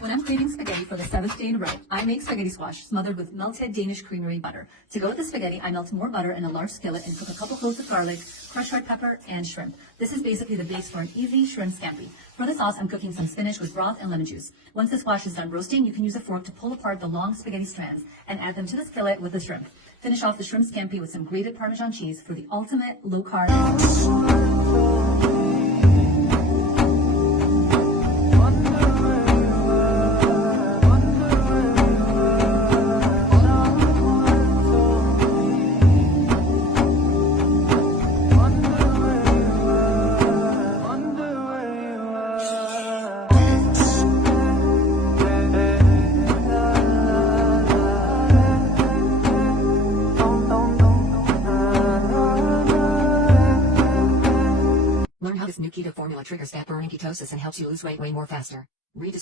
When I'm craving spaghetti for the 7th day in a row, I make spaghetti squash smothered with melted Danish creamery butter. To go with the spaghetti, I melt more butter in a large skillet and cook a couple cloves of garlic, crushed red pepper, and shrimp. This is basically the base for an easy shrimp scampi. For the sauce, I'm cooking some spinach with broth and lemon juice. Once the squash is done roasting, you can use a fork to pull apart the long spaghetti strands and add them to the skillet with the shrimp. Finish off the shrimp scampi with some grated Parmesan cheese for the ultimate low-carb. Learn how this new keto formula triggers fat burning ketosis and helps you lose weight way more faster. Read